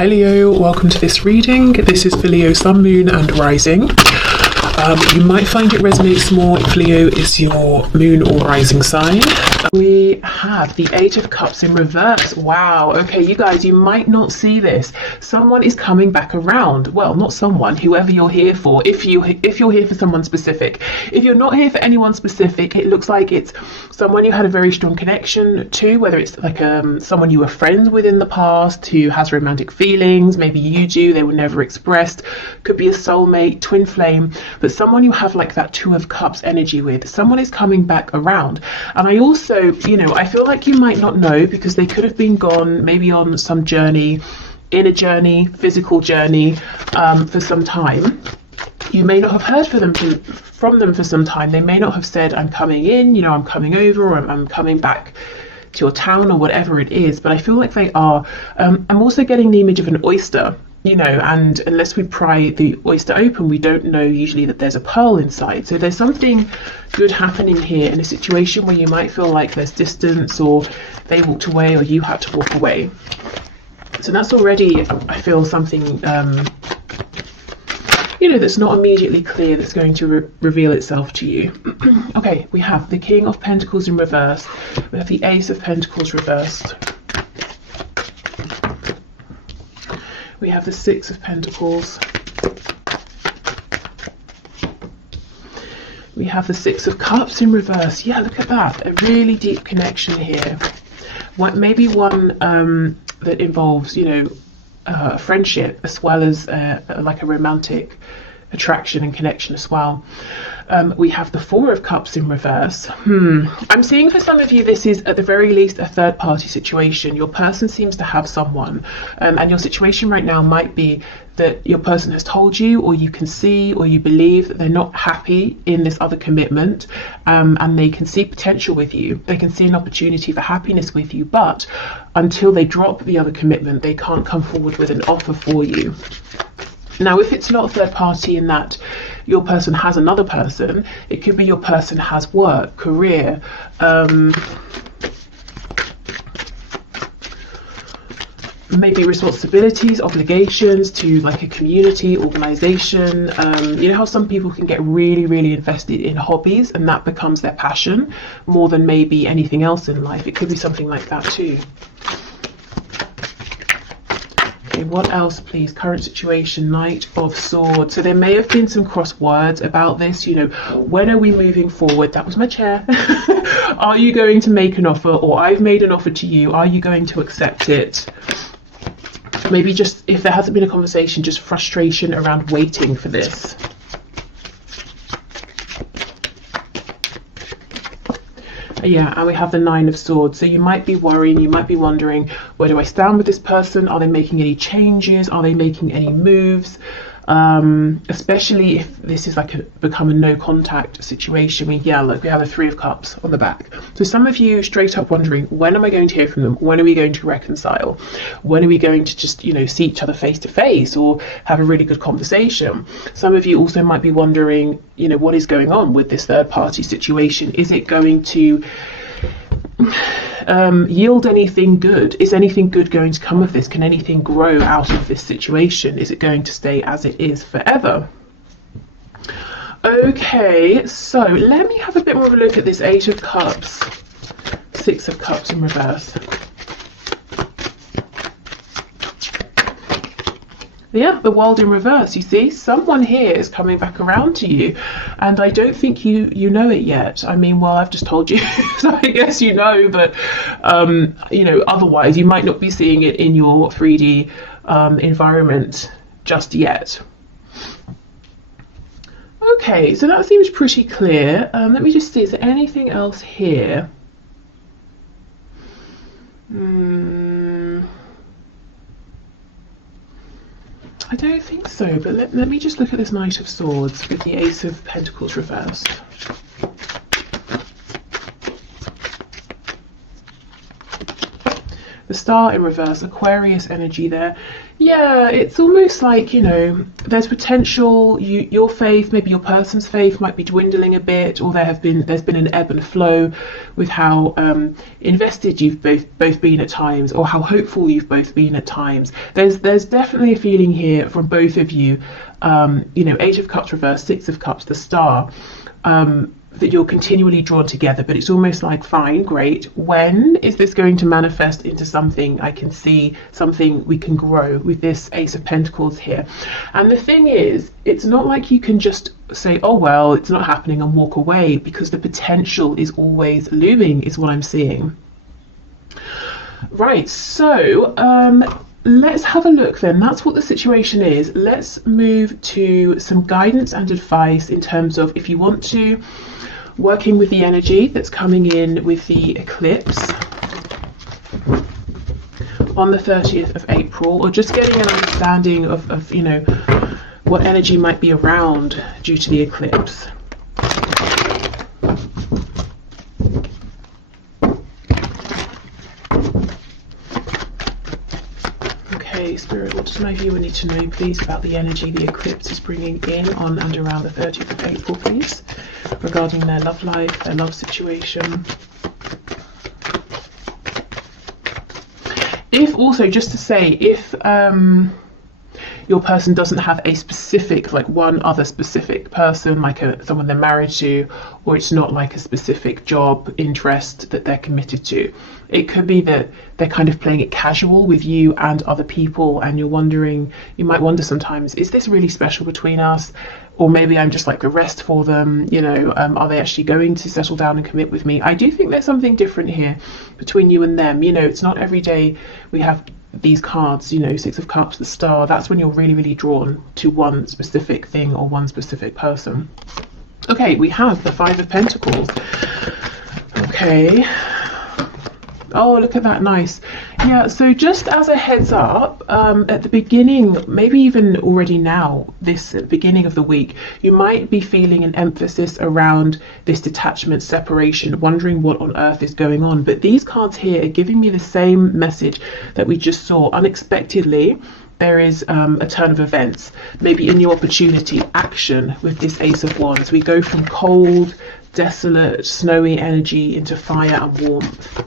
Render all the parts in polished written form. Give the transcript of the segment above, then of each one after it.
Hi Leo, welcome to this reading. This is for Leo Sun, Moon and Rising. You might find it resonates more if Leo is your moon or rising sign. We have the Eight of Cups in reverse. Wow, okay, you guys, you might not see this. Someone is coming back around. Well, not someone, whoever you're here for. If you're here for someone specific. If you're not here for anyone specific, it looks like it's someone you had a very strong connection to, whether it's like someone you were friends with in the past who has romantic feelings. Maybe you do, they were never expressed. Could be a soulmate, twin flame, but someone you have like that Two of Cups energy with. Someone is coming back around. And I also, I feel like you might not know because they could have been gone maybe on some journey, inner journey, physical journey, for some time. You may not have heard from them for some time. They may not have said, I'm coming in, I'm coming over, or I'm coming back to your town, or whatever it is. But I feel like they are. I'm also getting the image of an oyster, and unless we pry the oyster open, we don't know usually that there's a pearl inside. So there's something good happening here in a situation where you might feel like there's distance, or they walked away, or you had to walk away. So that's already, I feel, something that's not immediately clear that's going to reveal itself to you. Okay, we have the King of Pentacles in reverse. We have the Ace of Pentacles reversed. We have the Six of Pentacles. We have the Six of Cups in reverse. Yeah, look at that. A really deep connection here. Maybe one that involves, a friendship as well as like a romantic attraction and connection as well. We have the Four of Cups in reverse. I'm seeing for some of you this is at the very least a third party situation. Your person seems to have someone, and your situation right now might be that your person has told you, or you can see, or you believe that they're not happy in this other commitment, and they can see potential with you. They can see an opportunity for happiness with you, but until they drop the other commitment, they can't come forward with an offer for you. Now, if it's not a third party in that your person has another person, it could be your person has work, career, maybe responsibilities, obligations to like a community, organization. You know how some people can get really, really invested in hobbies and that becomes their passion more than maybe anything else in life. It could be something like that too. Okay, what else, please? Current situation, Knight of Swords. So there may have been some cross words about this. When are we moving forward? That was my chair. Are you going to make an offer, or I've made an offer to you? Are you going to accept it? Maybe just, if there hasn't been a conversation, just frustration around waiting for this. Yeah, and we have the Nine of Swords. So you might be worrying, you might be wondering, where do I stand with this person? Are they making any changes? Are they making any moves? Especially if this is become a no contact situation. We have a Three of Cups on the back. So some of you straight up wondering, when am I going to hear from them? When are we going to reconcile? When are we going to just, see each other face to face or have a really good conversation? Some of you also might be wondering, what is going on with this third party situation? Is it going to yield anything good? Is anything good going to come of this? Can anything grow out of this situation? Is it going to stay as it is forever? Okay, so let me have a bit more of a look at this Eight of Cups, Six of Cups in reverse. Yeah, the World in reverse. You see, someone here is coming back around to you, and I don't think you know it yet. I mean, well, I've just told you, so I guess you know, but otherwise you might not be seeing it in your 3D environment just yet. Okay, so that seems pretty clear. Let me just see, is there anything else here? I don't think so, but let me just look at this Knight of Swords with the Ace of Pentacles reversed. the Star in reverse, Aquarius energy there. Yeah, it's almost like, you know, there's potential, your faith, maybe your person's faith might be dwindling a bit, or there's been an ebb and flow with how invested you've both been at times, or how hopeful you've both been at times. There's definitely a feeling here from both of you, you know, Eight of Cups reverse, Six of Cups, the Star, that you're continually drawn together, but it's almost like, fine, great, when is this going to manifest into something I can see, something we can grow with this Ace of Pentacles here? And the thing is, it's not like you can just say, oh well, it's not happening, and walk away, because the potential is always looming, is what I'm seeing. Right, so let's have a look then. That's what the situation is. Let's move to some guidance and advice in terms of, if you want to, working with the energy that's coming in with the eclipse on the 30th of April, or just getting an understanding of you know, what energy might be around due to the eclipse. Okay, Spirit, what does my viewer need to know, please, about the energy the eclipse is bringing in on and around the 30th of April, please, regarding their love life, their love situation? If also, just to say, if your person doesn't have a specific, like one other specific person, like someone they're married to, or it's not like a specific job interest that they're committed to, it could be that they're kind of playing it casual with you and other people, and you're wondering, you might wonder sometimes, is this really special between us? Or maybe I'm just like the rest for them, you know, are they actually going to settle down and commit with me? I do think there's something different here between you and them. You know, it's not every day we have these cards, you know, Six of Cups, the Star. That's when you're really, really drawn to one specific thing or one specific person. Okay, we have the Five of Pentacles. Okay. Oh, look at that, nice. Yeah, so just as a heads up, at the beginning, maybe even already now, this beginning of the week, you might be feeling an emphasis around this detachment, separation, wondering what on earth is going on. But these cards here are giving me the same message that we just saw. Unexpectedly, there is a turn of events, maybe in your opportunity, action with this Ace of Wands. We go from cold, desolate, snowy energy into fire and warmth.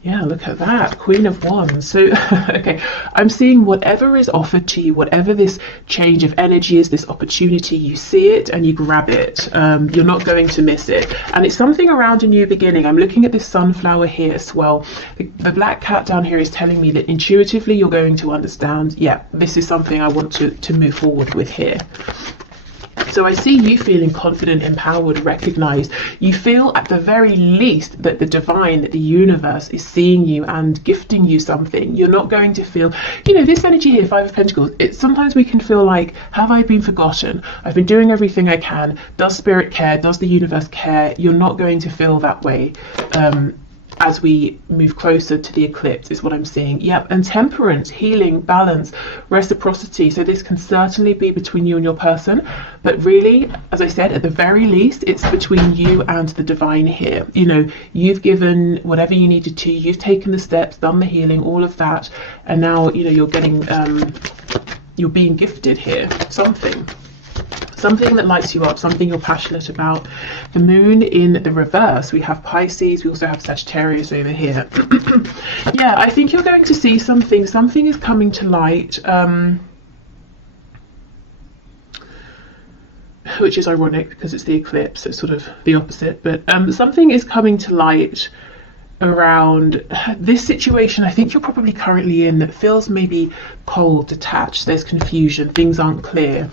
Yeah, look at that, Queen of Wands. So, okay, I'm seeing whatever is offered to you, whatever this change of energy is, this opportunity, you see it and you grab it. You're not going to miss it. And it's something around a new beginning. I'm looking at this sunflower here as well. The black cat down here is telling me that intuitively you're going to understand, yeah, this is something I want to move forward with here. So I see you feeling confident, empowered, recognized. You feel at the very least that the divine, that the universe is seeing you and gifting you something. You're not going to feel, you know, this energy here, Five of Pentacles, sometimes we can feel like, have I been forgotten? I've been doing everything I can. Does Spirit care? Does the universe care? You're not going to feel that way. As we move closer to the eclipse is what I'm seeing. Yep, and temperance, healing, balance, reciprocity. So this can certainly be between you and your person, but really, as I said, at the very least, it's between you and the divine here. You know, you've given whatever you needed to, you've taken the steps, done the healing, all of that, and now, you know, you're getting, you're being gifted here, something that lights you up, something you're passionate about. The moon in the reverse, we have Pisces, we also have Sagittarius over here. Yeah, I think you're going to see something is coming to light, which is ironic because it's the eclipse, it's sort of the opposite, but something is coming to light around this situation I think you're probably currently in that feels maybe cold, detached, there's confusion, things aren't clear,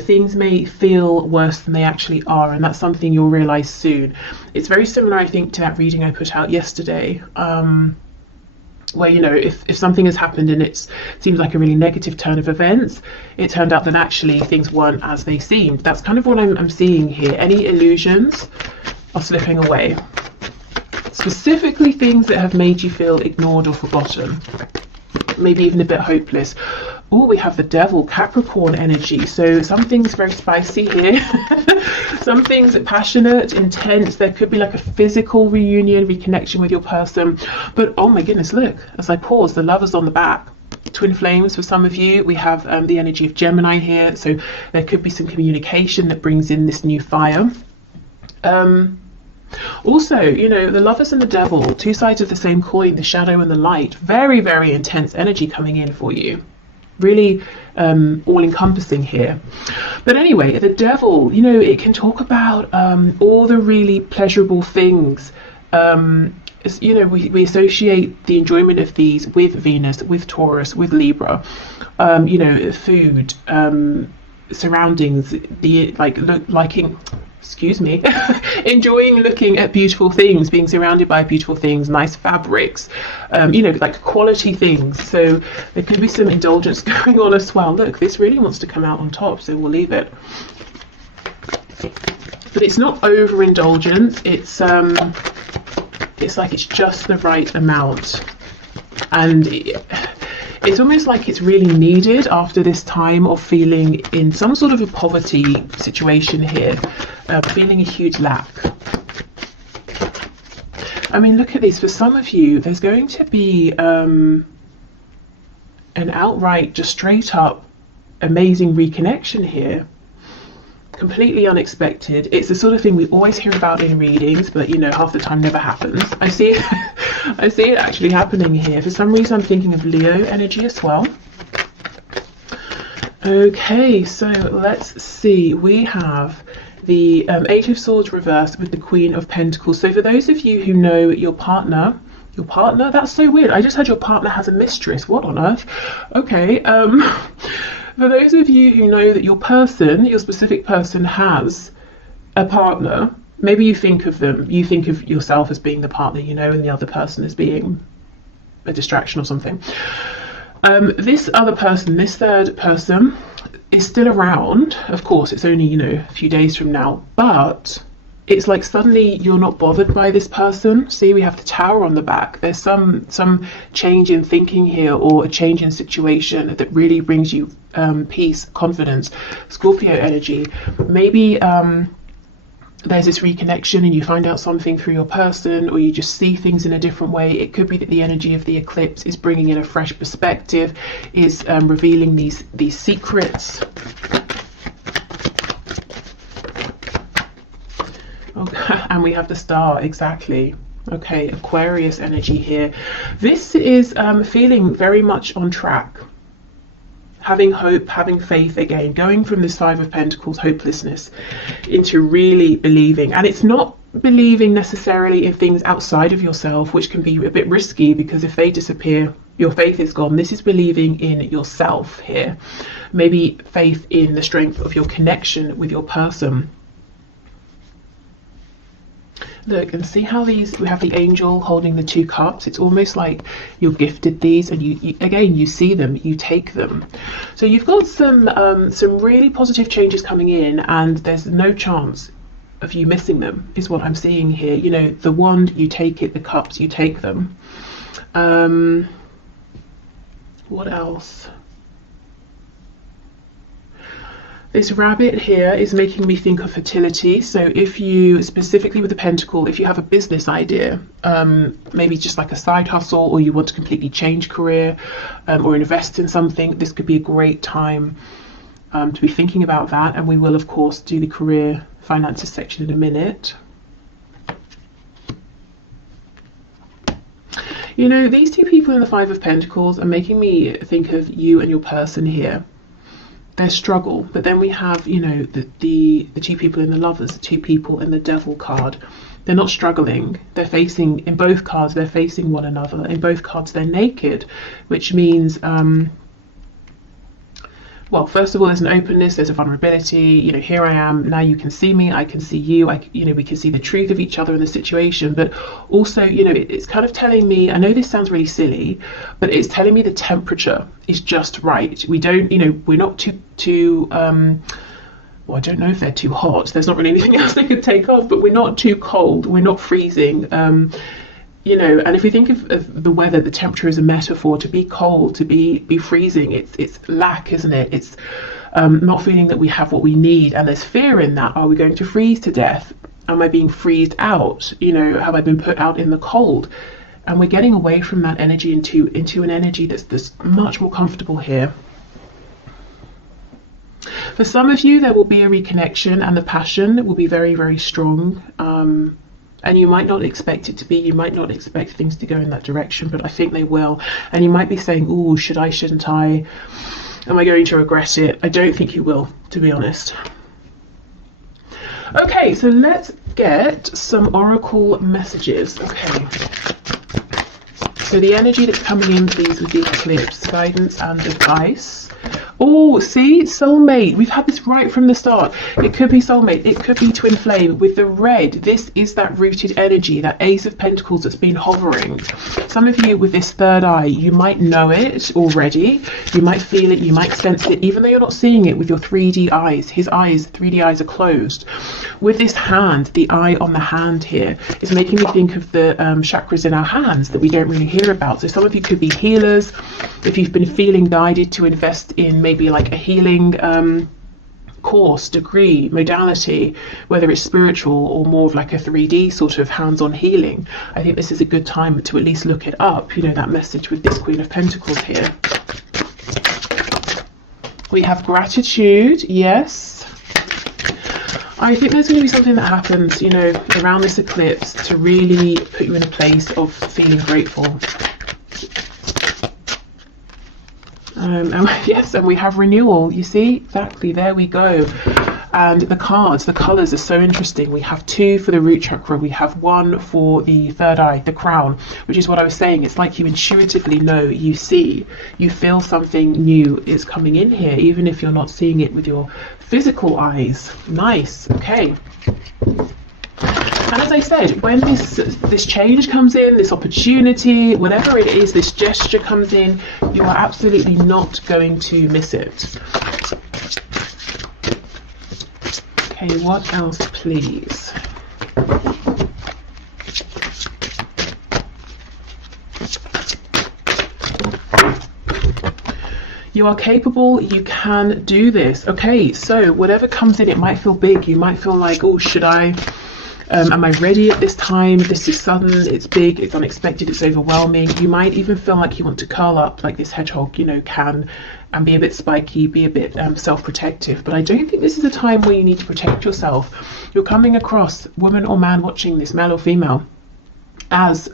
things may feel worse than they actually are, and that's something you'll realize soon. It's very similar, I think, to that reading I put out yesterday, where, you know, if something has happened and it seems like a really negative turn of events, it turned out that actually things weren't as they seemed. That's kind of what I'm seeing here. Any illusions are slipping away. Specifically things that have made you feel ignored or forgotten, maybe even a bit hopeless, Oh, we have the devil, Capricorn energy. So something's very spicy here. Something's passionate, intense. There could be like a physical reunion, reconnection with your person. But oh my goodness, look, as I pause, the Lovers on the back. Twin flames for some of you. We have the energy of Gemini here. So there could be some communication that brings in this new fire. Also, you know, the Lovers and the Devil, two sides of the same coin, the shadow and the light. Very, very intense energy coming in for you. Really all-encompassing here. But anyway, the Devil, you know, it can talk about all the really pleasurable things. You know, we associate the enjoyment of these with Venus, with Taurus, with Libra. You know, food, surroundings, the liking. Excuse me, enjoying looking at beautiful things, being surrounded by beautiful things, nice fabrics, you know, like quality things. So there could be some indulgence going on as well. Look, this really wants to come out on top, so we'll leave it. But it's not overindulgence. It's like it's just the right amount, and it's almost like it's really needed after this time of feeling in some sort of a poverty situation here, feeling a huge lack. I mean, look at this. For some of you, there's going to be an outright, just straight up amazing reconnection here. Completely unexpected. It's the sort of thing we always hear about in readings, but you know, half the time never happens. I see it actually happening here. For some reason I'm thinking of Leo energy as well. Okay, so let's see. We have the Eight of Swords reversed with the Queen of Pentacles. So for those of you who know your partner, that's so weird. I just had your partner has a mistress. What on earth? Okay. For those of you who know that your person, your specific person, has a partner, maybe you think of yourself as being the partner, you know, and the other person as being a distraction or something. This other person, this third person, is still around. Of course, it's only, you know, a few days from now, but it's like suddenly you're not bothered by this person. See, we have the Tower on the back. There's some change in thinking here, or a change in situation that really brings you peace, confidence. Scorpio energy. Maybe there's this reconnection and you find out something through your person, or you just see things in a different way. It could be that the energy of the eclipse is bringing in a fresh perspective, is revealing these secrets. Okay, and we have the Star, exactly. Okay, Aquarius energy here. This is feeling very much on track. Having hope, having faith again, going from this Five of Pentacles, hopelessness, into really believing. And it's not believing necessarily in things outside of yourself, which can be a bit risky, because if they disappear, your faith is gone. This is believing in yourself here. Maybe faith in the strength of your connection with your person. Look and see how we have the angel holding the two cups. It's almost like you're gifted these, and you again, you see them, you take them. So you've got some really positive changes coming in, and there's no chance of you missing them, is what I'm seeing here. You know, the wand, you take it, the cups, you take them. What else? This rabbit here is making me think of fertility. So if you, specifically with the pentacle, if you have a business idea, maybe just like a side hustle, or you want to completely change career, or invest in something, this could be a great time to be thinking about that. And we will, of course, do the career finances section in a minute. You know, these two people in the Five of Pentacles are making me think of you and your person here. Their struggle, but then we have, you know, the two people in the Lovers, the two people in the Devil card. They're not struggling. They're facing, in both cards, they're facing one another. In both cards, they're naked, which means, well, first of all, there's an openness, there's a vulnerability. You know, here I am, now you can see me, I can see you, you know, we can see the truth of each other in the situation. But also, you know, it's kind of telling me, I know this sounds really silly, but it's telling me the temperature is just right. We don't, you know, we're not too well, I don't know if they're too hot. There's not really anything else they could take off, but we're not too cold. We're not freezing. You know, and if we think of the weather, the temperature is a metaphor. To be cold, to be freezing, it's lack, isn't it? It's not feeling that we have what we need, and there's fear in that. Are we going to freeze to death? Am I being freezed out? You know, have I been put out in the cold? And we're getting away from that energy into an energy that's much more comfortable here. For some of you, there will be a reconnection, and the passion will be very, very strong. And you might not expect it to be, you might not expect things to go in that direction, but I think they will. And you might be saying, oh, should I, shouldn't I? Am I going to regret it? I don't think you will, to be honest. Okay, so let's get some oracle messages. Okay. So the energy that's coming in, please, with the eclipse, guidance and advice. Oh, see, soulmate. We've had this right from the start. It could be soulmate. It could be twin flame. With the red, this is that rooted energy, that Ace of Pentacles that's been hovering. Some of you with this third eye, you might know it already. You might feel it. You might sense it, even though you're not seeing it with your 3D eyes. His eyes, 3D eyes, are closed. With this hand, the eye on the hand here is making me think of the chakras in our hands that we don't really hear about. So some of you could be healers. If you've been feeling guided to invest in maybe like a healing course, degree, modality, whether it's spiritual or more of like a 3D sort of hands-on healing, I think this is a good time to at least look it up. You know, that message with this Queen of Pentacles here. We have gratitude, yes. I think there's going to be something that happens, you know, around this eclipse to really put you in a place of feeling grateful. Yes, and we have renewal. You see, exactly, there we go. And the cards, the colors are so interesting. We have 2 for the root chakra. We have 1 for the third eye, the crown, which is what I was saying. It's like you intuitively know, you see, you feel something new is coming in here, even if you're not seeing it with your physical eyes. Nice. Okay. And as I said, when this change comes in, this opportunity, whatever it is, this gesture comes in, you are absolutely not going to miss it. Okay, what else, please? You are capable, you can do this. Okay, so whatever comes in, it might feel big. You might feel like, oh, should I? Am I ready at this time? This is sudden, it's big, it's unexpected, it's overwhelming. You might even feel like you want to curl up like this hedgehog, you know, can, and be a bit spiky, be a bit self-protective. But I don't think this is a time where you need to protect yourself. You're coming across, woman or man watching this, male or female, as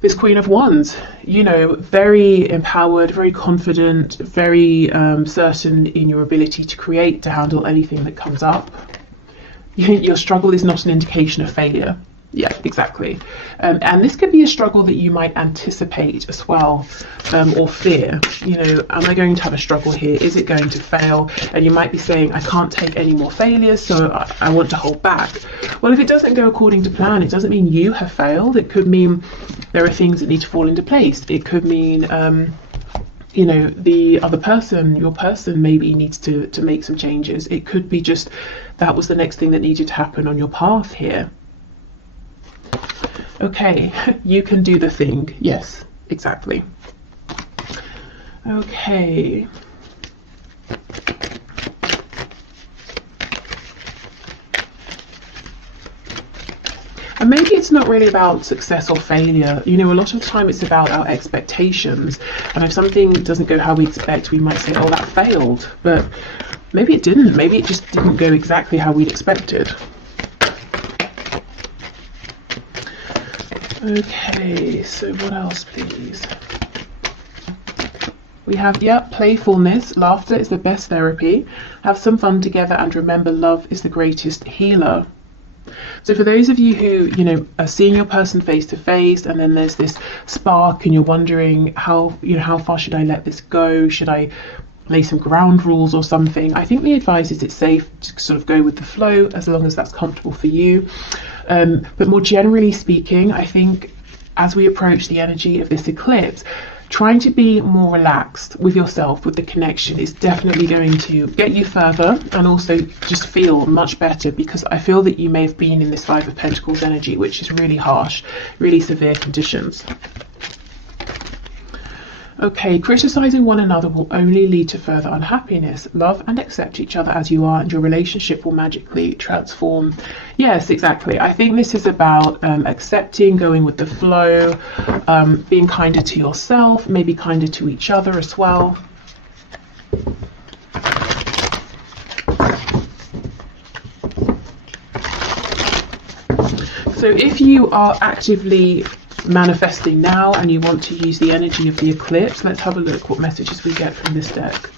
this Queen of Wands, you know, very empowered, very confident, very certain in your ability to create, to handle anything that comes up. Your struggle is not an indication of failure. Yeah, exactly. And this could be a struggle that you might anticipate as well, or fear. You know, am I going to have a struggle here? Is it going to fail? And you might be saying, I can't take any more failures, so I want to hold back. Well, if it doesn't go according to plan, it doesn't mean you have failed. It could mean there are things that need to fall into place. It could mean, you know, the other person, your person maybe needs to make some changes. It could be just that was the next thing that needed to happen on your path here. Okay, you can do the thing. Yes, exactly. Okay. And maybe it's not really about success or failure. You know, a lot of the time it's about our expectations. And if something doesn't go how we expect, we might say, oh, that failed. But maybe it didn't. Maybe it just didn't go exactly how we'd expected. Okay, so what else, please? We have, playfulness. Laughter is the best therapy. Have some fun together and remember love is the greatest healer. So for those of you who, you know, are seeing your person face to face, and then there's this spark and you're wondering how far should I let this go? Should I lay some ground rules or something? I think the advice is it's safe to sort of go with the flow as long as that's comfortable for you. But more generally speaking, I think as we approach the energy of this eclipse, trying to be more relaxed with yourself, with the connection, is definitely going to get you further and also just feel much better, because I feel that you may have been in this Five of Pentacles energy, which is really harsh, really severe conditions. Okay, criticizing one another will only lead to further unhappiness. Love and accept each other as you are, and your relationship will magically transform. Yes, exactly. I think this is about accepting, going with the flow, being kinder to yourself, maybe kinder to each other as well. So if you are actively manifesting now and you want to use the energy of the eclipse, let's have a look what messages we get from this deck.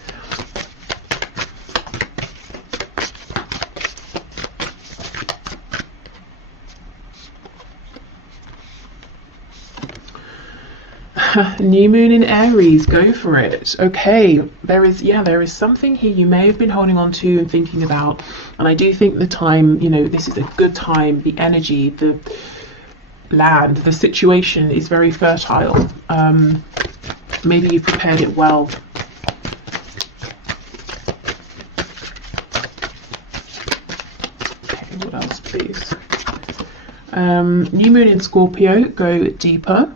New moon in Aries, go for it. Okay, there is something here you may have been holding on to and thinking about, and I do think the time, this is a good time. The energy, the land, the situation is very fertile. Maybe you prepared it well. Okay, what else, please? New moon in Scorpio, go deeper.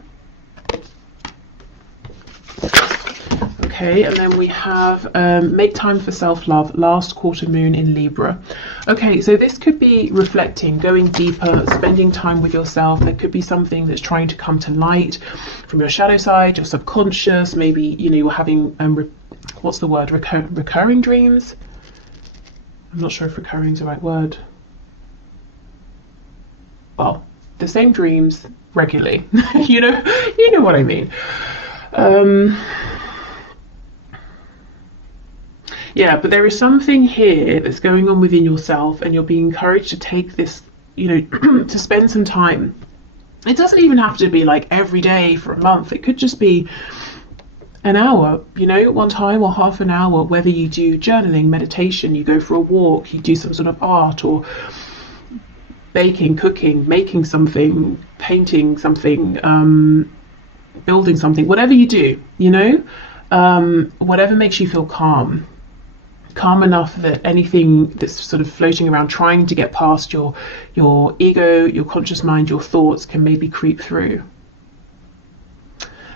Okay, and then we have make time for self-love, last quarter moon in Libra. Okay, so this could be reflecting, going deeper, spending time with yourself. There could be something that's trying to come to light from your shadow side, your subconscious. Maybe, you're having, what's the word, recurring dreams? I'm not sure if recurring is the right word. Well, the same dreams regularly. you know what I mean. Yeah, but there is something here that's going on within yourself, and you're being encouraged to take this, to spend some time. It doesn't even have to be like every day for a month. It could just be an hour, one time, or half an hour, whether you do journaling, meditation, you go for a walk, you do some sort of art, or baking, cooking, making something, painting something, building something, whatever you do, whatever makes you feel calm enough that anything that's sort of floating around trying to get past your ego, your conscious mind, your thoughts, can maybe creep through.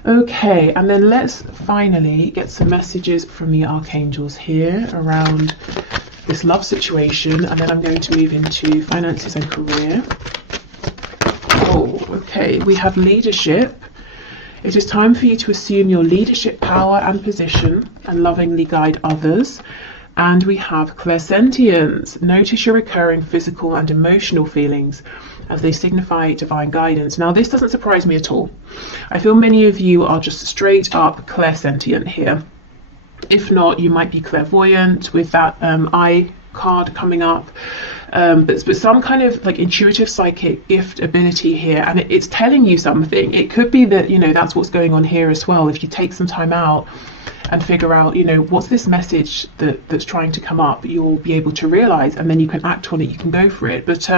Okay, and then let's finally get some messages from the archangels here around this love situation, and then I'm going to move into finances and career. Oh, okay, we have leadership. It is time for you to assume your leadership power and position and lovingly guide others. And we have clairsentience. Notice your recurring physical and emotional feelings as they signify divine guidance. Now, this doesn't surprise me at all. I feel many of you are just straight up clairsentient here. If not, you might be clairvoyant with that eye card coming up. But some kind of like intuitive psychic gift ability here, and it's telling you something. It could be that, that's what's going on here as well. If you take some time out and figure out, what's this message that's trying to come up, you'll be able to realize, and then you can act on it, you can go for it. But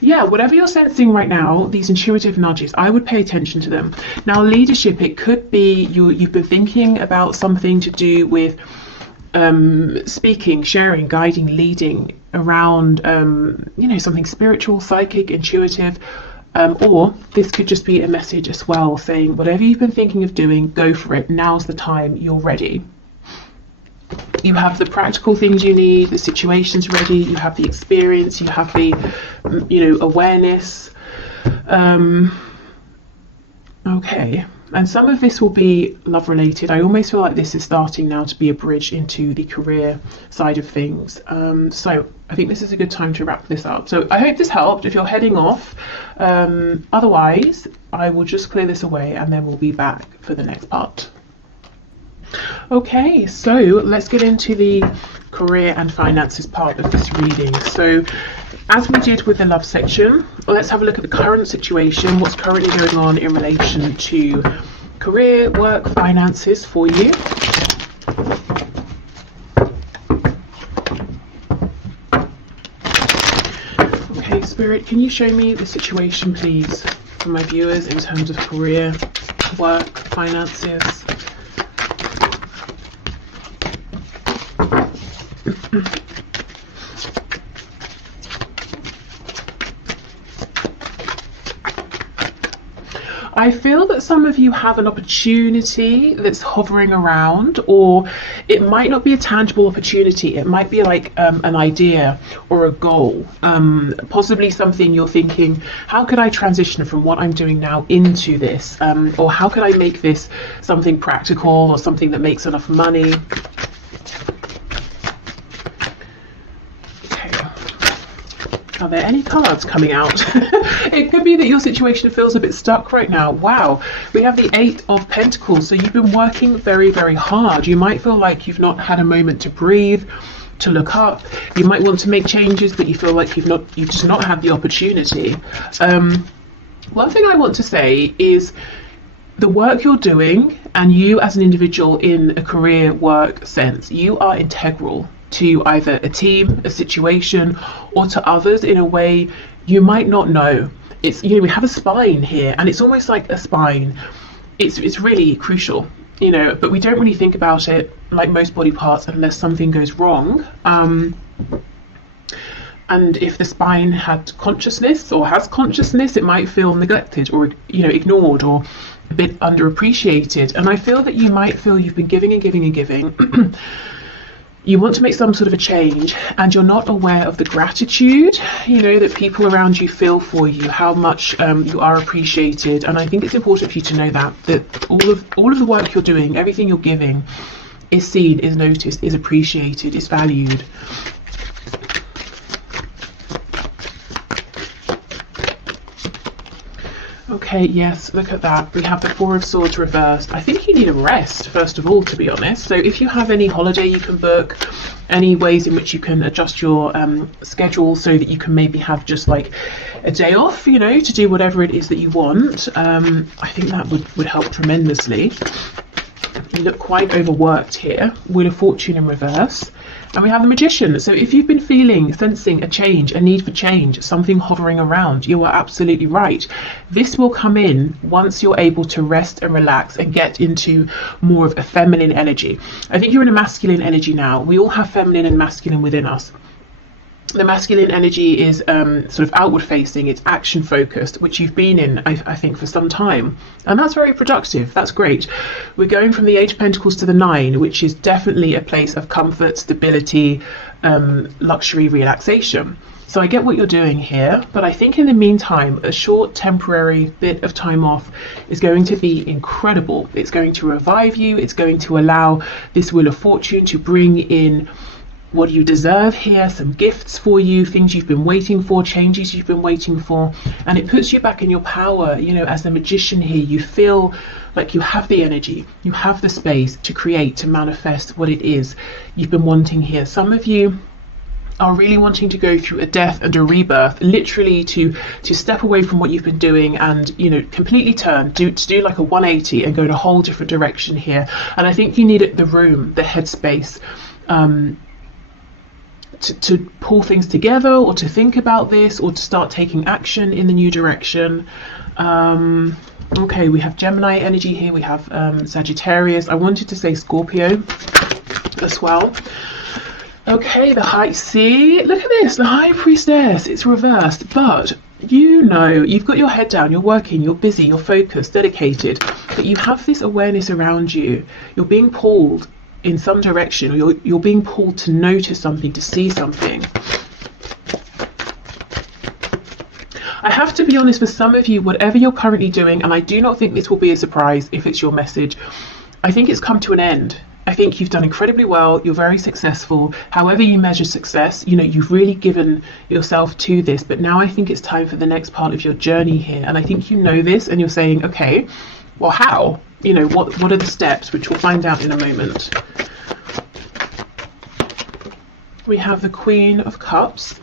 yeah, whatever you're sensing right now, these intuitive nudges, I would pay attention to them. Now, leadership, it could be you've been thinking about something to do with speaking, sharing, guiding, leading around, something spiritual, psychic, intuitive. Or this could just be a message as well, saying whatever you've been thinking of doing, go for it. Now's the time, you're ready. You have the practical things you need, the situation's ready, you have the experience, you have the, awareness. Okay. And some of this will be love related. I almost feel like this is starting now to be a bridge into the career side of things. So I think this is a good time to wrap this up. So I hope this helped if you're heading off. Otherwise, I will just clear this away and then we'll be back for the next part. Okay, so let's get into the career and finances part of this reading. So as we did with the love section, let's have a look at the current situation, what's currently going on in relation to career, work, finances for you. Okay, Spirit, can you show me the situation, please, for my viewers in terms of career, work, finances. I feel that some of you have an opportunity that's hovering around, or it might not be a tangible opportunity. It might be like an idea or a goal, possibly something you're thinking, how could I transition from what I'm doing now into this? Or how could I make this something practical or something that makes enough money? Are there any cards coming out? It could be that your situation feels a bit stuck right now. Wow, we have the 8 of Pentacles. So you've been working very, very hard. You might feel like you've not had a moment to breathe, to look up. You might want to make changes, but you feel like you've just not had the opportunity. One thing I want to say is the work you're doing, and you as an individual in a career work sense, you are integral to either a team, a situation, or to others in a way you might not know. It's, we have a spine here, and it's almost like a spine. It's really crucial, but we don't really think about it like most body parts unless something goes wrong. And if the spine had consciousness or has consciousness, it might feel neglected or ignored or a bit underappreciated. And I feel that you might feel you've been giving and giving and giving. You want to make some sort of a change, and you're not aware of the gratitude, that people around you feel for you, how much you are appreciated. And I think it's important for you to know that all of the work you're doing, everything you're giving, is seen, is noticed, is appreciated, is valued. Okay, yes, look at that. We have the 4 of Swords reversed. I think you need a rest, first of all, to be honest. So if you have any holiday you can book, any ways in which you can adjust your schedule so that you can maybe have just like a day off, to do whatever it is that you want, I think that would help tremendously. You look quite overworked here. Wheel of Fortune in reverse. And we have the Magician. So if you've been sensing a change, a need for change, something hovering around, you are absolutely right. This will come in once you're able to rest and relax and get into more of a feminine energy. I think you're in a masculine energy now. We all have feminine and masculine within us. The masculine energy is sort of outward facing, it's action focused, which you've been in, I think, for some time. And that's very productive, that's great. We're going from the 8 of Pentacles to the 9, which is definitely a place of comfort, stability, luxury, relaxation. So I get what you're doing here, but I think in the meantime, a short temporary bit of time off is going to be incredible. It's going to revive you, it's going to allow this Wheel of Fortune to bring in what you deserve here, some gifts for you, things you've been waiting for, changes you've been waiting for, and it puts you back in your power. As the Magician here, you feel like you have the energy, you have the space to create, to manifest what it is you've been wanting here. Some of you are really wanting to go through a death and a rebirth, literally to step away from what you've been doing and completely turn, to do like a 180 and go in a whole different direction here. And I think you need the room, the headspace, to pull things together, or to think about this, or to start taking action in the new direction. Okay, we have Gemini energy here, we have Sagittarius. I wanted to say Scorpio as well. Okay, look at this, the High Priestess, it's reversed, but you've got your head down, you're working, you're busy, you're focused, dedicated, but you have this awareness around you. You're being pulled in some direction, or you're being pulled to notice something, to see something. I have to be honest, for some of you, whatever you're currently doing, and I do not think this will be a surprise if it's your message, I think it's come to an end. I think you've done incredibly well, you're very successful. However you measure success, you've really given yourself to this, but now I think it's time for the next part of your journey here. And I think you know this, and you're saying, okay, well, how? What are the steps, which we'll find out in a moment. We have the Queen of Cups.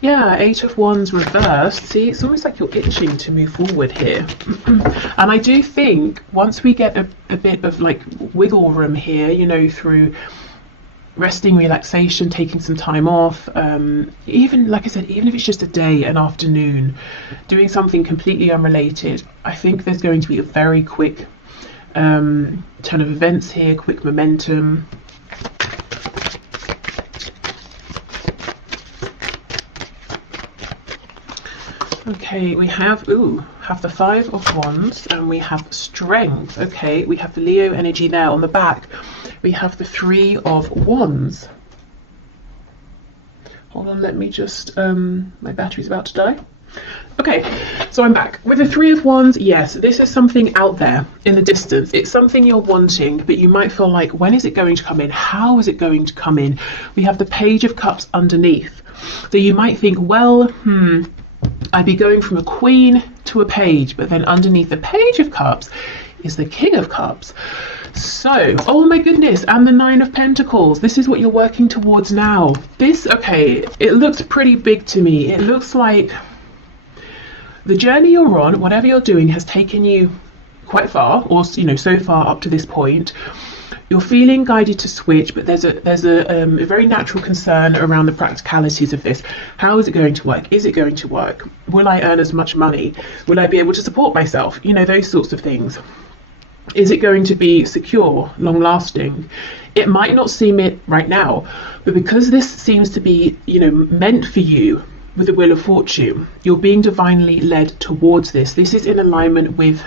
Yeah, 8 of Wands reversed. See, it's almost like you're itching to move forward here. And I do think once we get a bit of like wiggle room here, through resting, relaxation, taking some time off, even like I said, even if it's just a day, an afternoon, doing something completely unrelated. I think there's going to be a very quick turn of events here, quick momentum. Okay, we have the Five of Wands, and we have Strength. Okay, we have the Leo energy there on the back. We have the Three of Wands. Hold on, let me just, my battery's about to die. Okay, so I'm back. With the Three of Wands, yes, this is something out there in the distance. It's something you're wanting, but you might feel like, when is it going to come in? How is it going to come in? We have the Page of Cups underneath. So you might think, well, I'd be going from a queen to a page, but then underneath the Page of Cups is the King of Cups. So, oh my goodness, and the Nine of Pentacles. This is what you're working towards now. This, okay, it looks pretty big to me. It looks like the journey you're on, whatever you're doing, has taken you quite far, or so far up to this point. You're feeling guided to switch, but there's a very natural concern around the practicalities of this. How is it going to work? Is it going to work? Will I earn as much money? Will I be able to support myself? Those sorts of things. Is it going to be secure, long lasting? It might not seem it right now, but because this seems to be, meant for you with the Wheel of Fortune, you're being divinely led towards this. This is in alignment with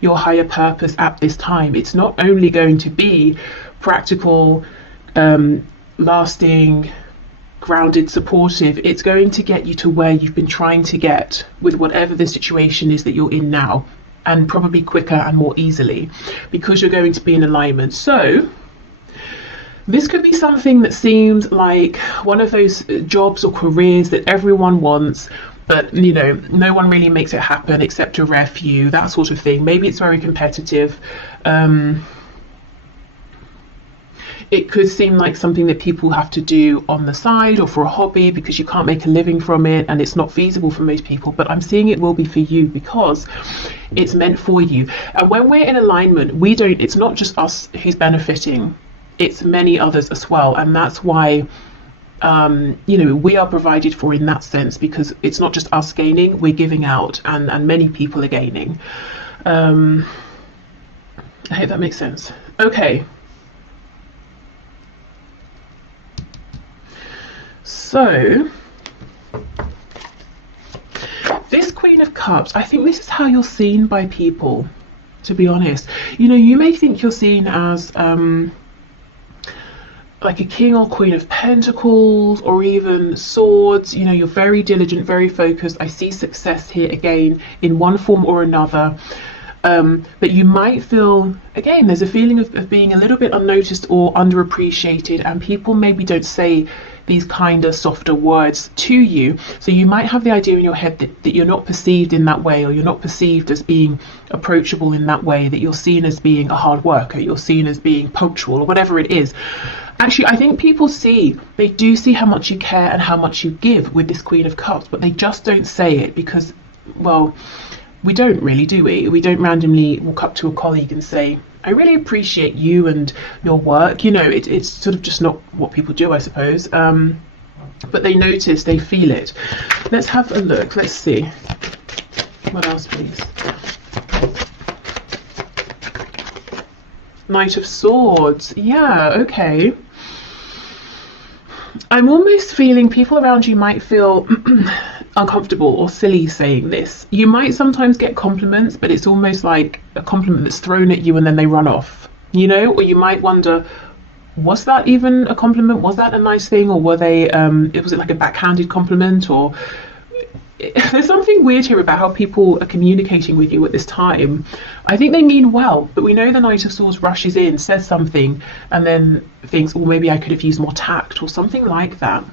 your higher purpose at this time. It's not only going to be practical, lasting, grounded, supportive. It's going to get you to where you've been trying to get with whatever the situation is that you're in now, and probably quicker and more easily, because you're going to be in alignment. So this could be something that seems like one of those jobs or careers that everyone wants, but no one really makes it happen except a rare few, that sort of thing. Maybe it's very competitive. It could seem like something that people have to do on the side or for a hobby, because you can't make a living from it and it's not feasible for most people. But I'm seeing it will be for you because it's meant for you. And when we're in alignment, it's not just us who's benefiting, it's many others as well. And that's why we are provided for in that sense, because it's not just us gaining, we're giving out, and many people are gaining. I hope that makes sense. Okay. So, this Queen of Cups, I think this is how you're seen by people, to be honest. You may think you're seen as like a King or Queen of Pentacles, or even Swords. You're very diligent, very focused. I see success here again in one form or another. But you might feel, again, there's a feeling of being a little bit unnoticed or underappreciated, and people maybe don't say these kinder, softer words to you. So you might have the idea in your head that you're not perceived in that way, or you're not perceived as being approachable in that way, that you're seen as being a hard worker, you're seen as being punctual, or whatever it is. Actually, I think people they do see how much you care and how much you give with this Queen of Cups, but they just don't say it because, well, we don't really, do we? We don't randomly walk up to a colleague and say, I really appreciate you and your work. It's sort of just not what people do, I suppose. But they notice, they feel it. Let's have a look. Let's see. What else, please? Knight of Swords. Yeah, okay. I'm almost feeling people around you might feel uncomfortable or silly saying this. You might sometimes get compliments, but it's almost like a compliment that's thrown at you and then they run off, or you might wonder, was that even a compliment? Was that a nice thing? Or was it like a backhanded compliment? Or there's something weird here about how people are communicating with you at this time. I think they mean well, but we know the Knight of Swords rushes in, says something, and then thinks, well, maybe I could have used more tact or something like that.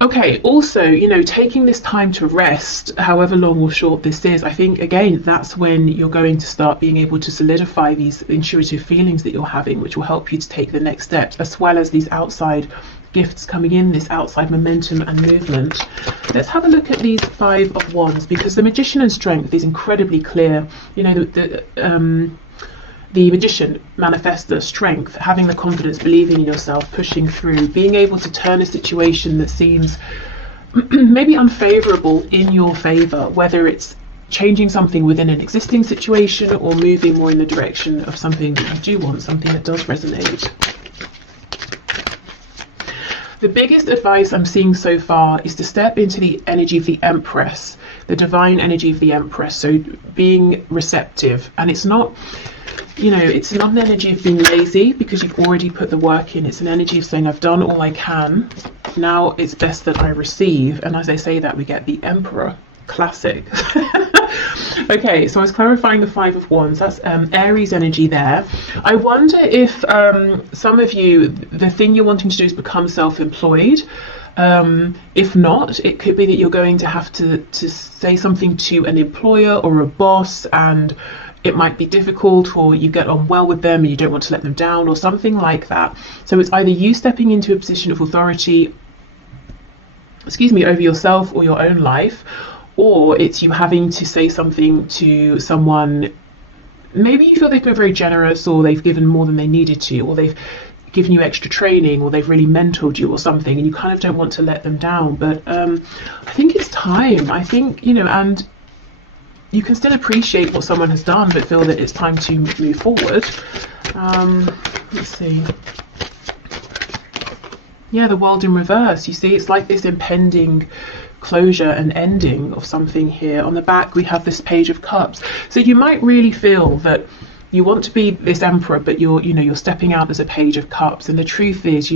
Okay, also, taking this time to rest, however long or short this is, I think, again, that's when you're going to start being able to solidify these intuitive feelings that you're having, which will help you to take the next steps, as well as these outside gifts coming in, this outside momentum and movement. Let's have a look at these Five of Wands, because the Magician and Strength is incredibly clear. The the Magician, manifestor, strength, having the confidence, believing in yourself, pushing through, being able to turn a situation that seems maybe unfavorable in your favor, whether it's changing something within an existing situation or moving more in the direction of something that you do want, something that does resonate. The biggest advice I'm seeing so far is to step into the energy of the Empress, the divine energy of the Empress. So being receptive, and it's not, it's not an energy of being lazy because you've already put the work in. It's an energy of saying, I've done all I can. Now it's best that I receive. And as I say that, we get the Emperor. Classic. Okay, so I was clarifying the Five of Wands. That's Aries energy there. I wonder if some of you, the thing you're wanting to do is become self-employed. If not, it could be that you're going to have to say something to an employer or a boss, and it might be difficult, or you get on well with them and you don't want to let them down, or something like that. So it's either you stepping into a position of authority, over yourself or your own life, or it's you having to say something to someone. Maybe you feel they've been very generous, or they've given more than they needed to, or they've given you extra training, or they've really mentored you or something, and you kind of don't want to let them down. But I think it's time. I think, and you can still appreciate what someone has done, but feel that it's time to move forward. Let's see. Yeah, the World in reverse. You see, it's like this impending closure and ending of something here. On the back, we have this Page of Cups. So you might really feel that you want to be this Emperor, but you're stepping out as a Page of Cups. And the truth is,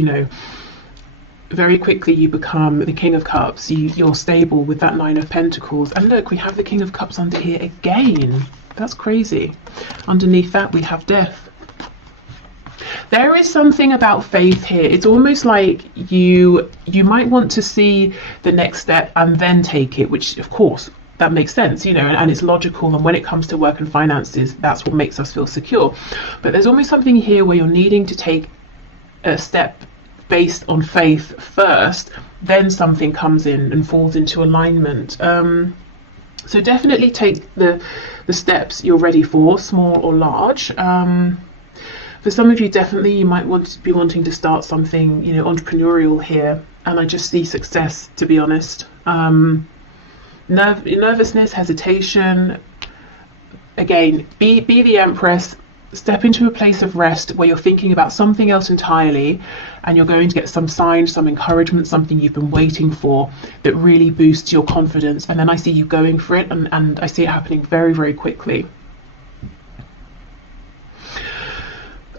very quickly you become the King of Cups. You're stable with that Nine of Pentacles. And look, we have the King of Cups under here again. That's crazy. Underneath that, we have Death. There is something about faith here. It's almost like you might want to see the next step and then take it, which of course that makes sense, and it's logical. And when it comes to work and finances, that's what makes us feel secure. But there's almost something here where you're needing to take a step based on faith first, then something comes in and falls into alignment. So definitely take the steps you're ready for, small or large. For some of you, definitely you might want to be wanting to start something, entrepreneurial here. And I just see success, to be honest. Nervousness, hesitation. Again, be the Empress. Step into a place of rest where you're thinking about something else entirely, and you're going to get some signs, some encouragement, something you've been waiting for that really boosts your confidence. And then I see you going for it, and I see it happening very, very quickly.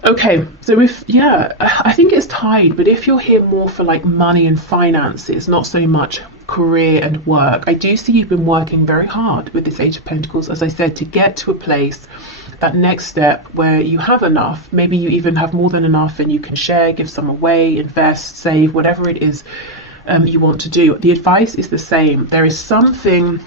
Okay, so I think it's tied, but if you're here more for like money and finances, not so much career and work, I do see you've been working very hard with this Eight of Pentacles, as I said, to get to a place, that next step where you have enough. Maybe you even have more than enough and you can share, give some away, invest, save, whatever it is you want to do. The advice is the same. There is something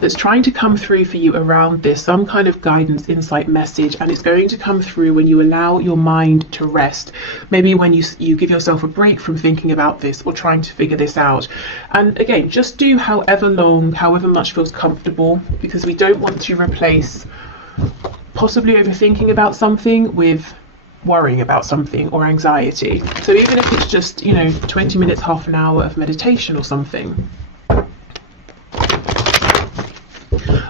that's trying to come through for you around this, some kind of guidance, insight, message, and it's going to come through when you allow your mind to rest. Maybe when you give yourself a break from thinking about this or trying to figure this out. And again, just do however long, however much feels comfortable, because we don't want to replace possibly overthinking about something with worrying about something or anxiety. So even if it's just 20 minutes, half an hour of meditation or something.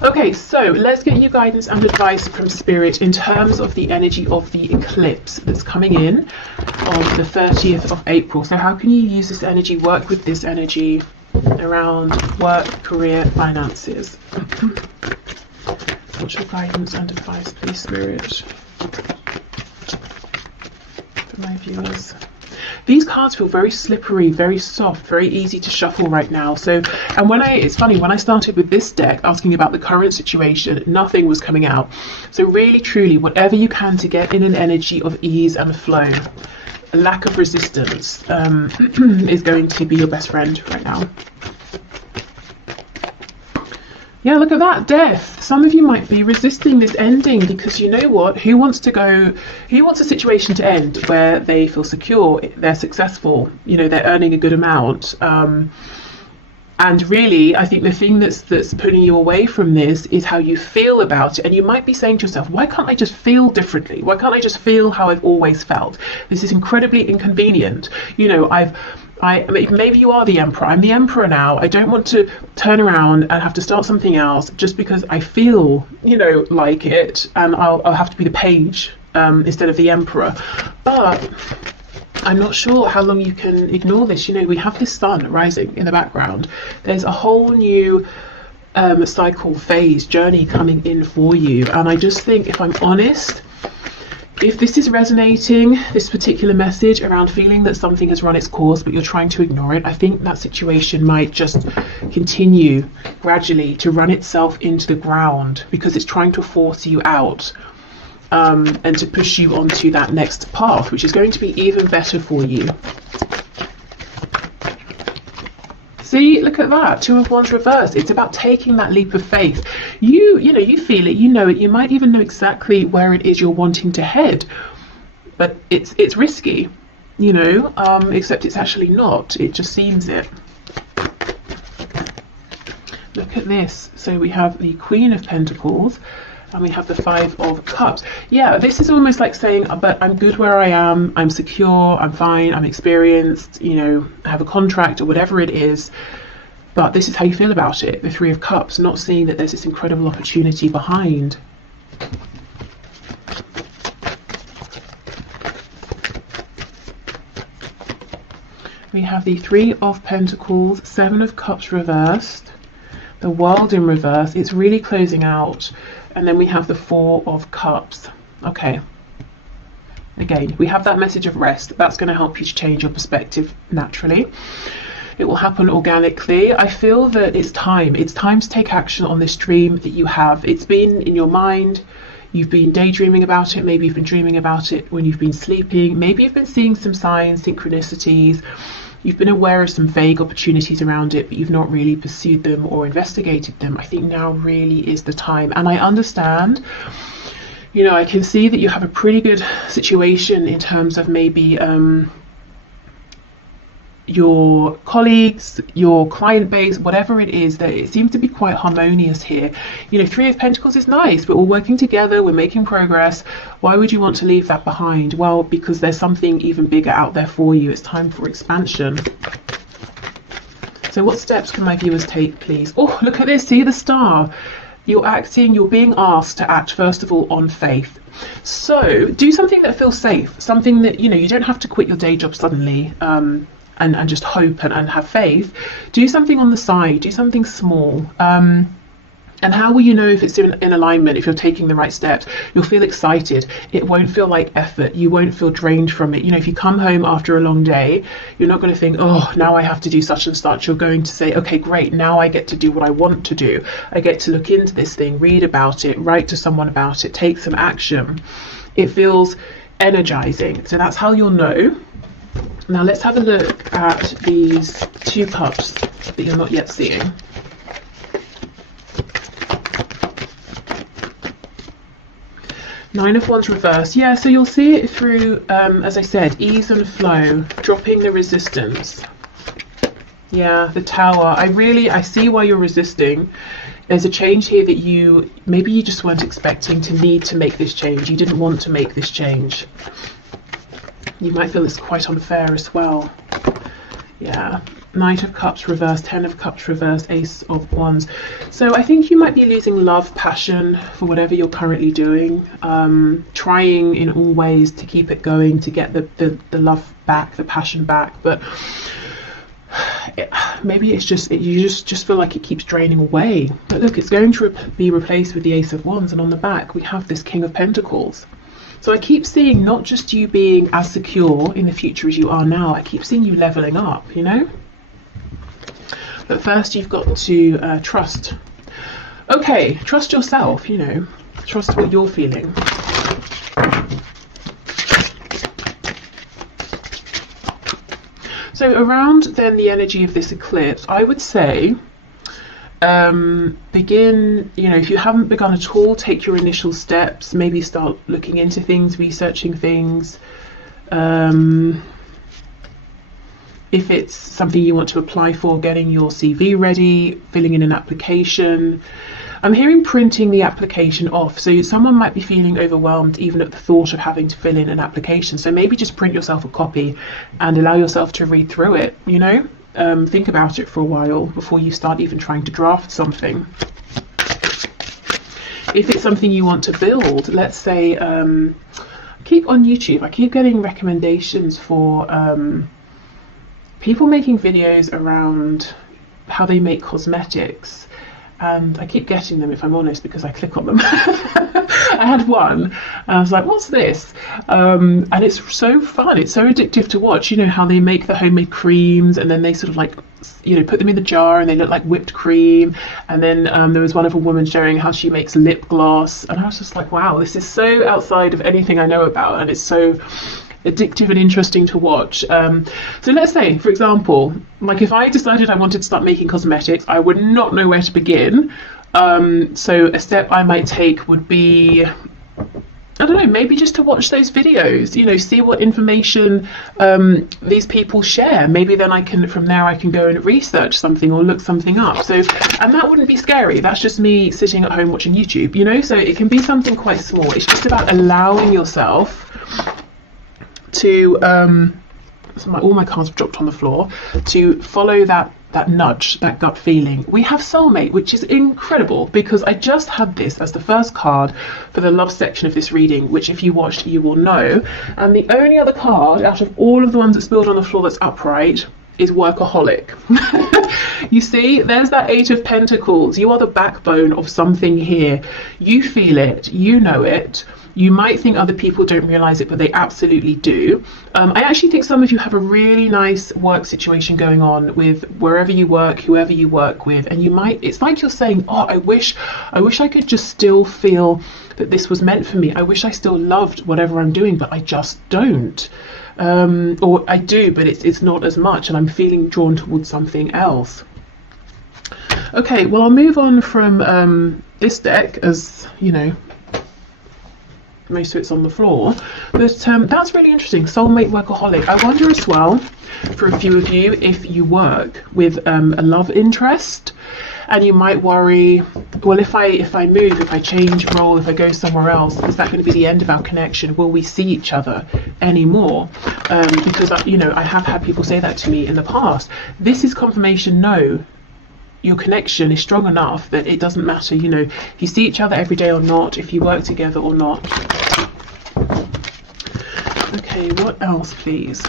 Okay, so let's get you guidance and advice from Spirit in terms of the energy of the eclipse that's coming in on the 30th of April. So how can you use this energy, work with this energy around work, career, finances? What's your guidance and advice, please, Spirit, for my viewers? These cards feel very slippery, very soft, very easy to shuffle right now. So, and it's funny, when I started with this deck asking about the current situation, nothing was coming out. So really, truly, whatever you can to get in an energy of ease and flow, a lack of resistance is going to be your best friend right now. Yeah, look at that, Death. Some of you might be resisting this ending because you know what? Who wants a situation to end where they feel secure, they're successful, they're earning a good amount, and And really, I think the thing that's pulling you away from this is how you feel about it. And you might be saying to yourself, why can't I just feel differently? Why can't I just feel how I've always felt? This is incredibly inconvenient. You know, maybe you are the emperor. I'm the emperor now. I don't want to turn around and have to start something else just because I feel, you know, like it, and I'll have to be the page instead of the emperor. But I'm not sure how long you can ignore this. You know, we have this sun rising in the background. There's a whole new cycle, phase, journey coming in for you. And I just think, if I'm honest, if this is resonating, this particular message around feeling that something has run its course but you're trying to ignore it, I think that situation might just continue gradually to run itself into the ground because it's trying to force you out. And to push you onto that next path, which is going to be even better for you. See, look at that, 2 of Wands reversed. It's about taking that leap of faith. You know, you feel it, you know it, you might even know exactly where it is you're wanting to head, but it's risky, you know, except it's actually not. It just seems it. Look at this. So we have the Queen of Pentacles, and we have the 5 of Cups. Yeah, this is almost like saying, but I'm good where I am, I'm secure, I'm fine, I'm experienced, you know, I have a contract or whatever it is. But this is how you feel about it, the 3 of Cups, not seeing that there's this incredible opportunity behind. We have the 3 of Pentacles, 7 of Cups reversed, the World in reverse. It's really closing out. And then we have the 4 of Cups. Okay. Again, we have that message of rest. That's going to help you to change your perspective naturally. It will happen organically. I feel that it's time. It's time to take action on this dream that you have. It's been in your mind. You've been daydreaming about it. Maybe you've been dreaming about it when you've been sleeping. Maybe you've been seeing some signs, synchronicities. You've been aware of some vague opportunities around it, but you've not really pursued them or investigated them. I think now really is the time. And I understand, you know, I can see that you have a pretty good situation in terms of maybe your colleagues, your client base, whatever it is, that it seems to be quite harmonious here. You know, 3 of Pentacles is nice. We're all working together, we're making progress. Why would you want to leave that behind? Well, because there's something even bigger out there for you. It's time for expansion. So what steps can my viewers take, please? Oh, look at this, see the star. You're being asked to act, first of all, on faith. So do something that feels safe, something that, you know, you don't have to quit your day job suddenly, and just hope and have faith. Do something on the side, do something small. And how will you know if it's in alignment, if you're taking the right steps? You'll feel excited. It won't feel like effort. You won't feel drained from it. You know, if you come home after a long day, you're not going to think, oh, now I have to do such and such. You're going to say, okay, great, now I get to do what I want to do. I get to look into this thing, read about it, write to someone about it, take some action. It feels energizing. So that's how you'll know. Now let's have a look at these 2 cups that you're not yet seeing. Nine of Wands reverse. Yeah, so you'll see it through, as I said, ease and flow, dropping the resistance. Yeah, the Tower. I see why you're resisting. There's a change here that maybe you just weren't expecting to need to make this change. You didn't want to make this change. You might feel it's quite unfair as well. Yeah, Knight of Cups reversed, 10 of Cups reversed, Ace of Wands. So I think you might be losing love, passion for whatever you're currently doing. Trying in all ways to keep it going, to get the love back, the passion back. But maybe it's just, you just feel like it keeps draining away. But look, it's going to be replaced with the Ace of Wands. And on the back, we have this King of Pentacles. So I keep seeing not just you being as secure in the future as you are now, I keep seeing you leveling up, you know? But first you've got to trust. Okay, trust yourself, you know, trust what you're feeling. So around then the energy of this eclipse, I would say, begin, you know, if you haven't begun at all, take your initial steps, maybe start looking into things, researching things, if it's something you want to apply for, getting your CV ready, filling in an application. I'm hearing printing the application off. So someone might be feeling overwhelmed even at the thought of having to fill in an application. So maybe just print yourself a copy and allow yourself to read through it, you know? Think about it for a while before you start even trying to draft something. If it's something you want to build, let's say, keep on YouTube, I keep getting recommendations for people making videos around how they make cosmetics. And I keep getting them, if I'm honest, because I click on them. I had one, and I was like, what's this? And it's so fun. It's so addictive to watch. You know, how they make the homemade creams, and then they sort of like, you know, put them in the jar, and they look like whipped cream. And then there was one of a woman showing how she makes lip gloss. And I was just like, wow, this is so outside of anything I know about. And it's so addictive and interesting to watch. So let's say, for example, like if I decided I wanted to start making cosmetics, I would not know where to begin. So a step I might take would be, I don't know, maybe just to watch those videos, you know, see what information these people share. Maybe then I can, from there I can go and research something or look something up. So, and that wouldn't be scary. That's just me sitting at home watching YouTube, you know, so it can be something quite small. It's just about allowing yourself to all my cards have dropped on the floor, to follow that nudge, that gut feeling. We have soulmate, which is incredible, because I just had this as the first card for the love section of this reading, which if you watched you will know. And the only other card out of all of the ones that spilled on the floor that's upright is workaholic. You see, there's that 8 of Pentacles. You are the backbone of something here. You feel it, you know it. You might think other people don't realize it, but they absolutely do. I actually think some of you have a really nice work situation going on with wherever you work, whoever you work with, and you might, it's like you're saying, oh, I wish I could just still feel that this was meant for me. I wish I still loved whatever I'm doing, but I just don't. Or I do, but it's not as much, and I'm feeling drawn towards something else. Okay, well, I'll move on from this deck, as you know, most of it's on the floor, but that's really interesting. Soulmate, workaholic. I wonder as well, for a few of you, if you work with a love interest, and you might worry, well, if I move, if I change role, if I go somewhere else, is that going to be the end of our connection? Will we see each other anymore? Because you know, I have had people say that to me in the past. This is confirmation. No, your connection is strong enough that it doesn't matter, you know, if you see each other every day or not, if you work together or not. Okay, what else, please?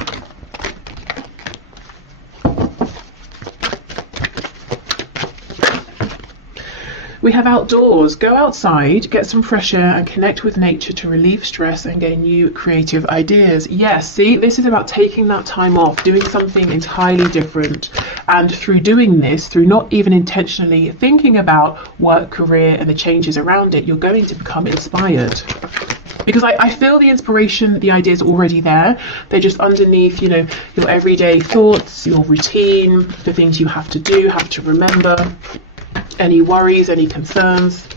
We have outdoors. Go outside, get some fresh air and connect with nature to relieve stress and gain new creative ideas. Yes, see, this is about taking that time off, doing something entirely different. And through doing this, through not even intentionally thinking about work, career and the changes around it, you're going to become inspired. Because I feel the inspiration, the ideas are already there. They're just underneath, you know, your everyday thoughts, your routine, the things you have to do, have to remember. Any worries, any concerns.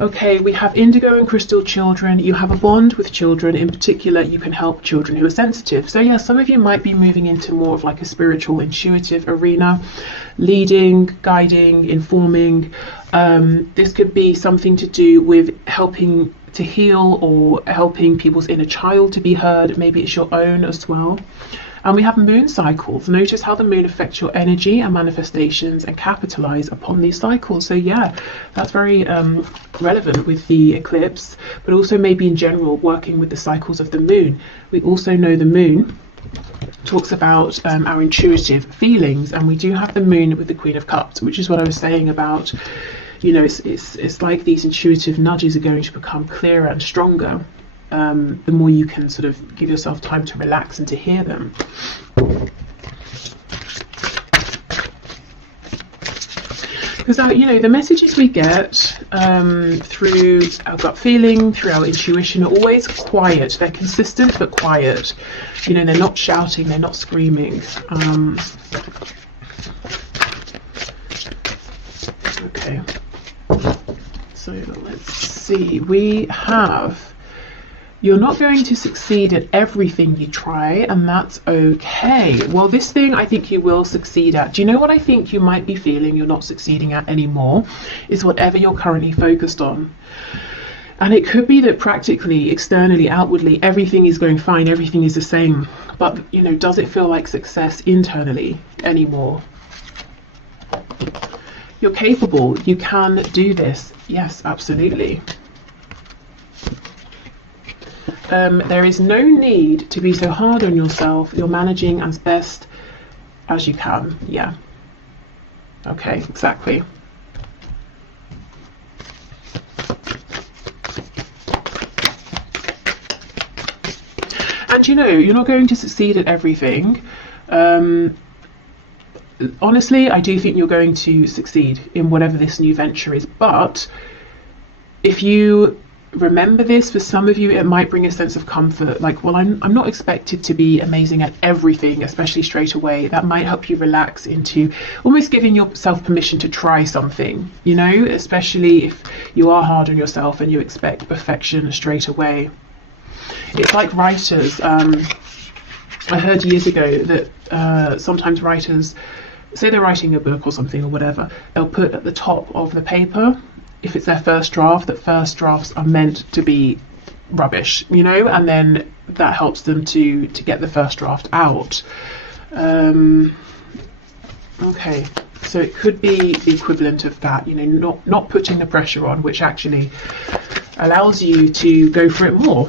Okay, we have indigo and crystal children. You have a bond with children. In particular, you can help children who are sensitive. So yeah, some of you might be moving into more of like a spiritual, intuitive arena, leading, guiding, informing. This could be something to do with helping to heal or helping people's inner child to be heard. Maybe it's your own as well. And we have moon cycles. Notice how the moon affects your energy and manifestations and capitalize upon these cycles. So yeah, that's very relevant with the eclipse, but also maybe in general working with the cycles of the moon. We also know the moon talks about our intuitive feelings, and we do have the moon with the Queen of Cups, which is what I was saying about, you know, it's like these intuitive nudges are going to become clearer and stronger. The more you can sort of give yourself time to relax and to hear them. Because you know, the messages we get through our gut feeling, through our intuition, are always quiet. They're consistent but quiet. You know, they're not shouting, they're not screaming. Okay, so let's see. We have You're not going to succeed at everything you try, and that's okay. Well, this thing I think you will succeed at. Do you know what I think you might be feeling you're not succeeding at anymore? Is whatever you're currently focused on. And it could be that practically, externally, outwardly, everything is going fine, everything is the same. But, you know, does it feel like success internally anymore? You're capable. You can do this. Yes, absolutely. There is no need to be so hard on yourself. You're managing as best as you can. Yeah. Okay, exactly. And you know, you're not going to succeed at everything. Honestly, I do think you're going to succeed in whatever this new venture is. But if you remember this, for some of you it might bring a sense of comfort, like, well, I'm not expected to be amazing at everything, especially straight away. That might help you relax into almost giving yourself permission to try something, you know, especially if you are hard on yourself and you expect perfection straight away. It's like writers. I heard years ago that sometimes writers, say they're writing a book or something or whatever, they'll put at the top of the paper, if it's their first draft, that first drafts are meant to be rubbish, you know, and then that helps them to get the first draft out. Okay, so it could be the equivalent of that, you know, not putting the pressure on, which actually allows you to go for it more.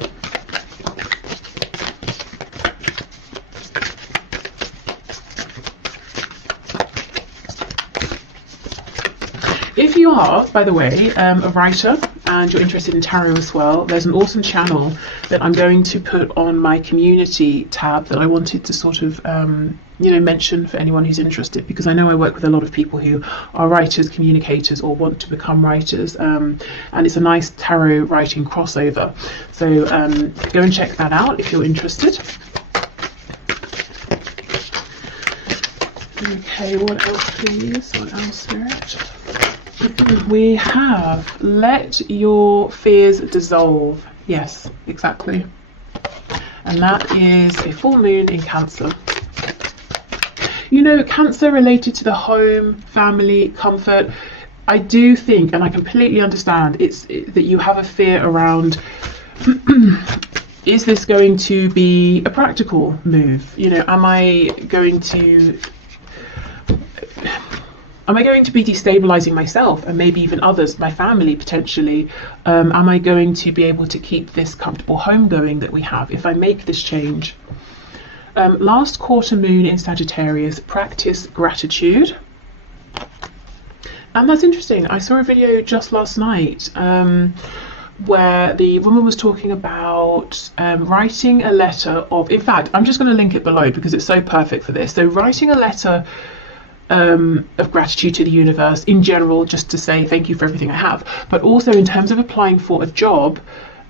If you are, by the way, a writer and you're interested in tarot as well, there's an awesome channel that I'm going to put on my community tab that I wanted to sort of, you know, mention for anyone who's interested, because I know I work with a lot of people who are writers, communicators, or want to become writers, and it's a nice tarot writing crossover. So go and check that out if you're interested. Okay, what else please? What else, Spirit? We have let your fears dissolve. Yes, exactly. And that is a full moon in Cancer. You know, Cancer related to the home, family, comfort. I do think, and I completely understand, that you have a fear around is this going to be a practical move? You know, am I going to be destabilizing myself and maybe even others, my family potentially? Am I going to be able to keep this comfortable home going that we have if I make this change? Last quarter moon in Sagittarius, practice gratitude. And that's interesting. I saw a video just last night where the woman was talking about writing a letter of, in fact, I'm just going to link it below because it's so perfect for this. So writing a letter of gratitude to the universe in general, just to say thank you for everything I have, but also in terms of applying for a job,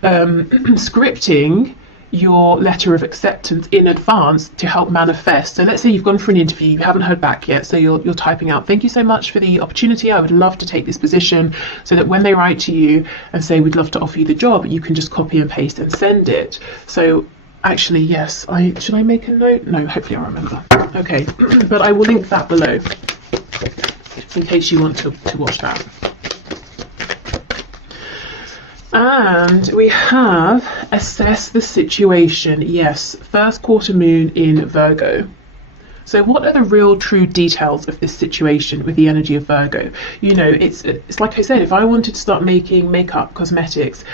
scripting your letter of acceptance in advance to help manifest. So let's say you've gone for an interview, you haven't heard back yet, so you're typing out, thank you so much for the opportunity, I would love to take this position, so that when they write to you and say we'd love to offer you the job, you can just copy and paste and send it. So actually, yes, should I make a note? No, hopefully I'll remember. Okay, but I will link that below in case you want to watch that. And we have assess the situation. Yes, first quarter moon in Virgo. So what are the real true details of this situation with the energy of Virgo? You know, it's like I said, if I wanted to start making makeup, cosmetics,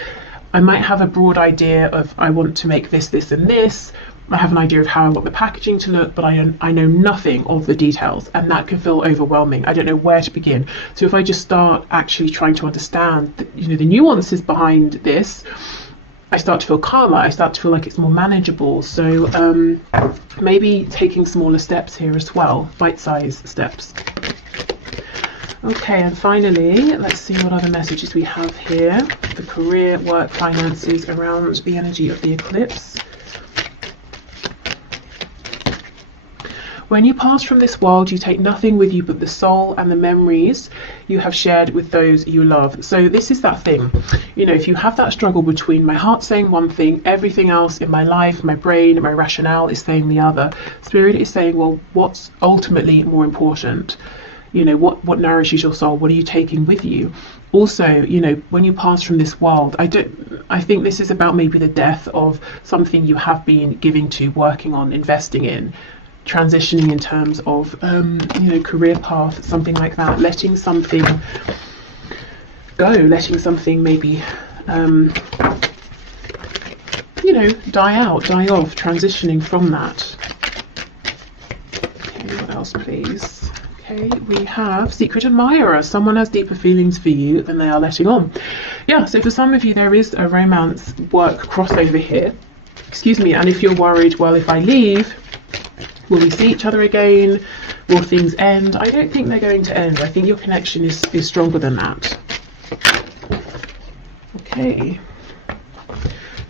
I might have a broad idea of I want to make this, this and this. I have an idea of how I want the packaging to look, but I know nothing of the details, and that can feel overwhelming. I don't know where to begin. So if I just start actually trying to understand the nuances behind this, I start to feel calmer, I start to feel like it's more manageable. So maybe taking smaller steps here as well, bite-sized steps. Okay, and finally, let's see what other messages we have here. The career, work, finances around the energy of the eclipse. When you pass from this world, you take nothing with you but the soul and the memories you have shared with those you love. So this is that thing, you know, if you have that struggle between my heart saying one thing, everything else in my life, my brain, my rationale is saying the other, Spirit is saying, well, what's ultimately more important? You know, what nourishes your soul? What are you taking with you? Also, you know, when you pass from this world, I think this is about maybe the death of something you have been giving to, working on, investing in, transitioning in terms of, you know, career path, something like that, letting something go, letting something maybe, you know, die out, die off, transitioning from that. Okay, what else, please? Okay, we have Secret Admirer. Someone has deeper feelings for you than they are letting on. Yeah, so for some of you, there is a romance work crossover here. Excuse me, and if you're worried, well, if I leave, will we see each other again? Will things end? I don't think they're going to end. I think your connection is stronger than that. Okay,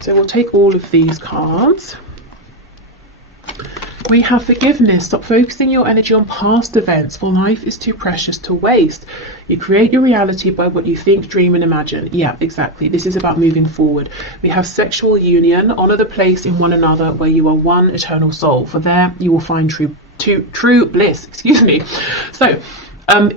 so we'll take all of these cards. We have Forgiveness. Stop focusing your energy on past events, for life is too precious to waste. You create your reality by what you think, dream and imagine. Yeah, exactly. This is about moving forward. We have Sexual Union. Honor the place in one another where you are one eternal soul. For there you will find true bliss. Excuse me. So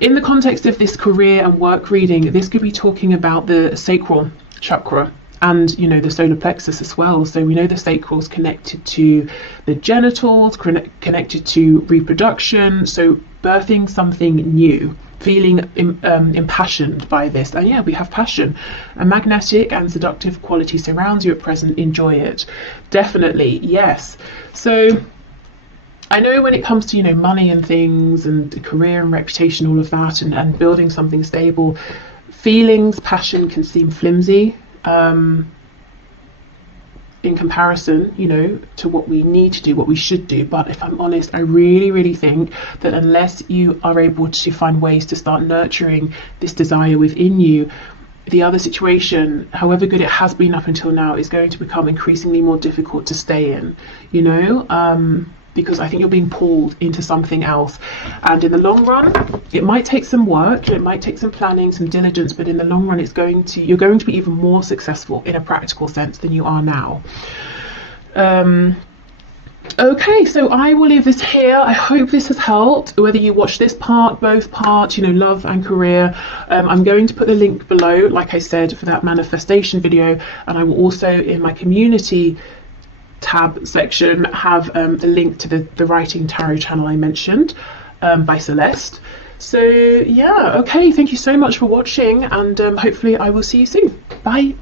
in the context of this career and work reading, this could be talking about the sacral chakra, and you know, the solar plexus as well. So we know the sacral is connected to the genitals, connected to reproduction, so birthing something new, feeling impassioned by this. And yeah, we have passion. A magnetic and seductive quality surrounds you at present. Enjoy it. Definitely, yes. So I know when it comes to, you know, money and things and career and reputation, all of that, and building something stable, feelings, passion can seem flimsy in comparison, you know, to what we need to do, what we should do. But if I'm honest, I really think that unless you are able to find ways to start nurturing this desire within you, the other situation, however good it has been up until now, is going to become increasingly more difficult to stay in, you know, because I think you're being pulled into something else. And in the long run, it might take some work, it might take some planning, some diligence, but in the long run, you're going to be even more successful in a practical sense than you are now. Okay, so I will leave this here. I hope this has helped, whether you watch this part, both parts, you know, love and career. I'm going to put the link below, like I said, for that manifestation video, and I will also, in my community tab section, have the link to the Writing Tarot channel I mentioned, by Celeste. So yeah, okay, thank you so much for watching, and hopefully I will see you soon. Bye.